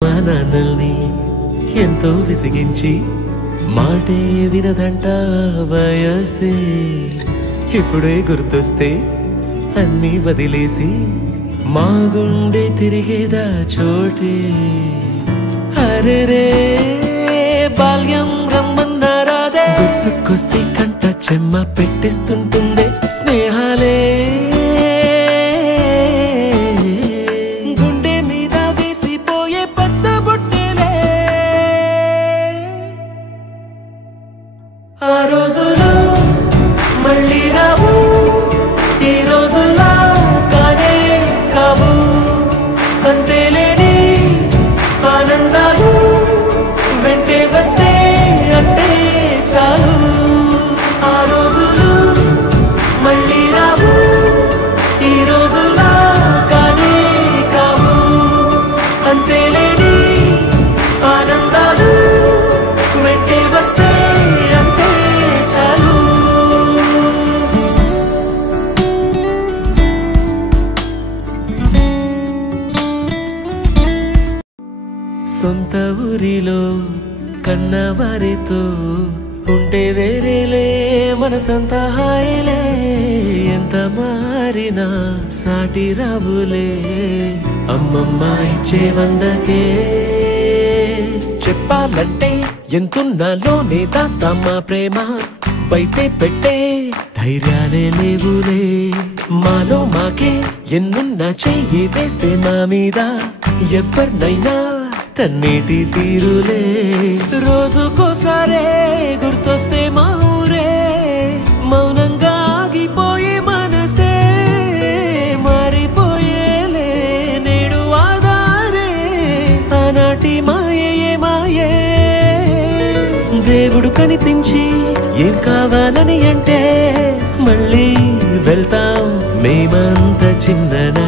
మా నాన్నల్ని ఎంతో విసిగించి మాటే వినదంట వయసే ఇప్పుడే గుర్తొస్తే అన్నీ వదిలేసి మా గుండె తిరిగేదా చోటే అరెరే బాల్యం రమ్మన్నారాదే గుర్తుకొస్తే కంట చెమ్మ పెట్టిస్తుంటుందే స్నేహాలే గుండె మీద వేసిపోయే పచ్చబొట్టెలే ఆ రోజులు మళ్ళీ రావు ఈ రోజుల్లా కానే కావు అంతేలేని ఆనందాలు వెంటే వస్తే అంటే చాలు ఆ రోజులు మళ్ళీ రావు ఈ రోజుల్లా కానే కావు అంతేలేని ఆనందాలు వెంటే వస్తే అంటే చాలు సొంత ఊరిలో కన్నవారితో ఉంటే వేరేలే మనసంతా హాయిలే ఎంత మారినా సాటి రావులే అమ్మమ్మ ఇచ్చే వందకే చెప్పాలంటే ఎంతున్నాలోనే దాస్తామా ప్రేమ బయటే పెట్టే ధైర్యాలే లేవులే మాలో మాకే ఎన్నున్నా చెయ్యి వేస్తే మా మీద ఎవరినైనా తన్నేటి తీరులే రోజుకోసారే గుర్తొస్తే మా ఊరే మౌనంగా ఆగిపోయే మనసే మారిపోయేలే నేడు ఆధారే ఆనాటి మాయే మాయే దేవుడు కనిపించి ఏం కావాలని అంటే మళ్ళీ వెళ్తాం మేమంత చిన్ననా